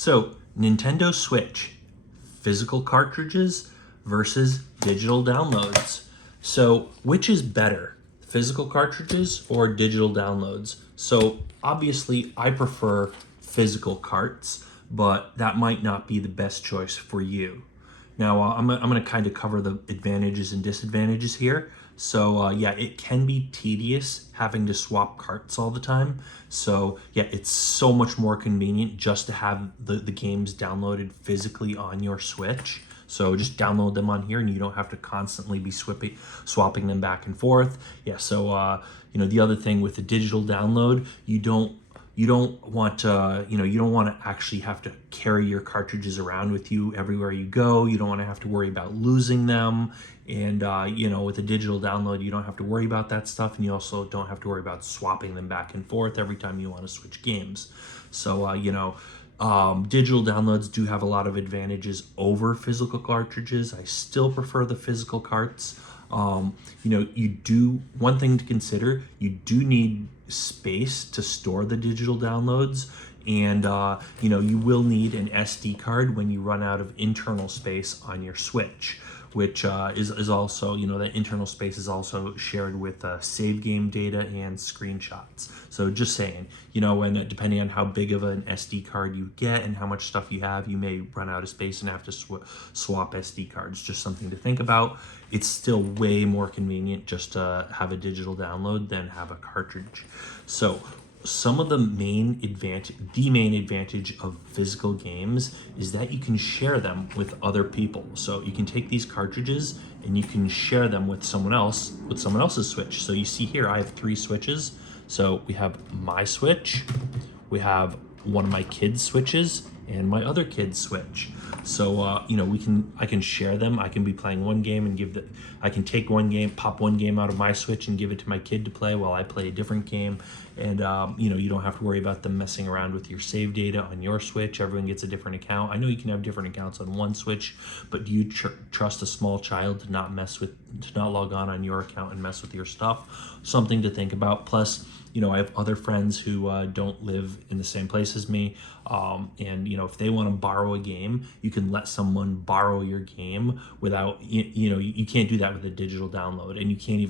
So, Nintendo Switch, physical cartridges versus digital downloads. So, which is better, physical cartridges or digital downloads? So, obviously, I prefer physical carts, but that might not be the best choice for you. Now, I'm going to kind of cover the advantages and disadvantages here. So, yeah, it can be tedious having to swap carts all the time. So, yeah, it's so much more convenient just to have the games downloaded physically on your Switch. So just download them on here and you don't have to constantly be swapping them back and forth. Yeah, so, the other thing with the digital download, you don't want to, you don't want to actually have to carry your cartridges around with you everywhere you go. You don't want to have to worry about losing them. And, with a digital download, you don't have to worry about that stuff. And you also don't have to worry about swapping them back and forth every time you want to switch games. So, digital downloads do have a lot of advantages over physical cartridges. I still prefer the physical carts. One thing to consider, you do need space to store the digital downloads, and you will need an SD card when you run out of internal space on your Switch, which is also, that internal space is also shared with save game data and screenshots. So just saying, when depending on how big of an SD card you get and how much stuff you have, you may run out of space and have to swap SD cards. Just something to think about. It's still way more convenient just to have a digital download than have a cartridge. So some of the main advantage of physical games is that you can share them with other people. So you can take these cartridges and you can share them with someone else, with someone else's Switch. So you see here, I have 3 Switches. So we have my Switch, we have one of my kids' Switches, and my other kid's Switch. So, I can share them. I can be playing one game and I can take one game, pop one game out of my Switch and give it to my kid to play while I play a different game. And, you don't have to worry about them messing around with your save data on your Switch. Everyone gets a different account. I know you can have different accounts on one Switch, but do you trust a small child to not log on your account and mess with your stuff? Something to think about. Plus, I have other friends who don't live in the same place as me. And, if they want to borrow a game, you can let someone borrow your game without, you can't do that with a digital download. And you can't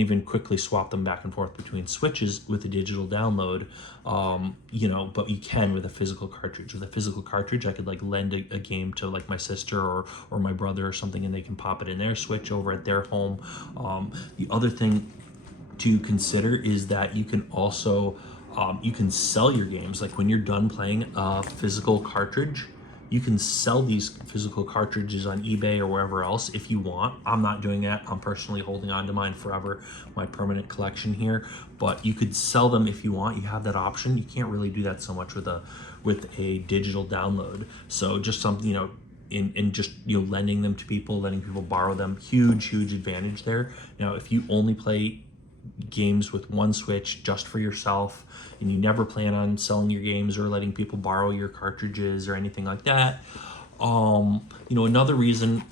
even quickly swap them back and forth between Switches with a digital download, but you can with a physical cartridge. With a physical cartridge, I could lend a game to my sister or my brother or something, and they can pop it in their Switch over at their home. The other thing to consider is that you can also you can sell your games. Like when you're done playing a physical cartridge, you can sell these physical cartridges on eBay or wherever else if you want. I'm not doing that. I'm personally holding on to mine forever, my permanent collection here. But you could sell them if you want. You have that option. You can't really do that so much with a digital download. So just something, in just lending them to people, letting people borrow them, huge advantage there. Now, if you only play games with one Switch just for yourself and you never plan on selling your games or letting people borrow your cartridges or anything like that, another reason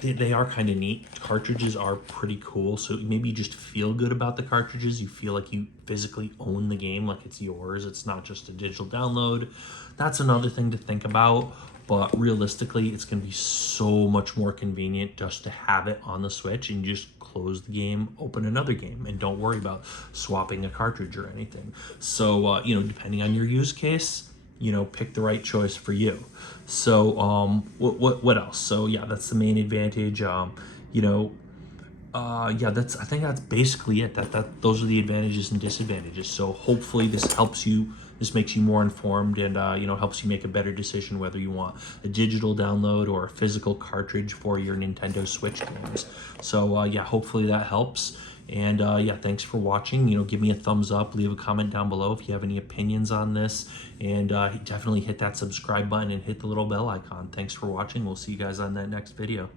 they are kind of neat. Cartridges are pretty cool, so maybe you just feel good about the cartridges. You feel like you physically own the game, like it's yours. It's not just a digital download. That's another thing to think about. But realistically, it's going to be so much more convenient just to have it on the Switch and just close the game, open another game, and don't worry about swapping a cartridge or anything. So, depending on your use case, pick the right choice for you. So, what else? So, yeah, that's the main advantage. I think that's basically it. Those are the advantages and disadvantages. So hopefully this helps you. This makes you more informed and helps you make a better decision whether you want a digital download or a physical cartridge for your Nintendo Switch games. So hopefully that helps. And thanks for watching. Give me a thumbs up, leave a comment down below if you have any opinions on this, and definitely hit that subscribe button and hit the little bell icon. Thanks for watching. We'll see you guys on that next video.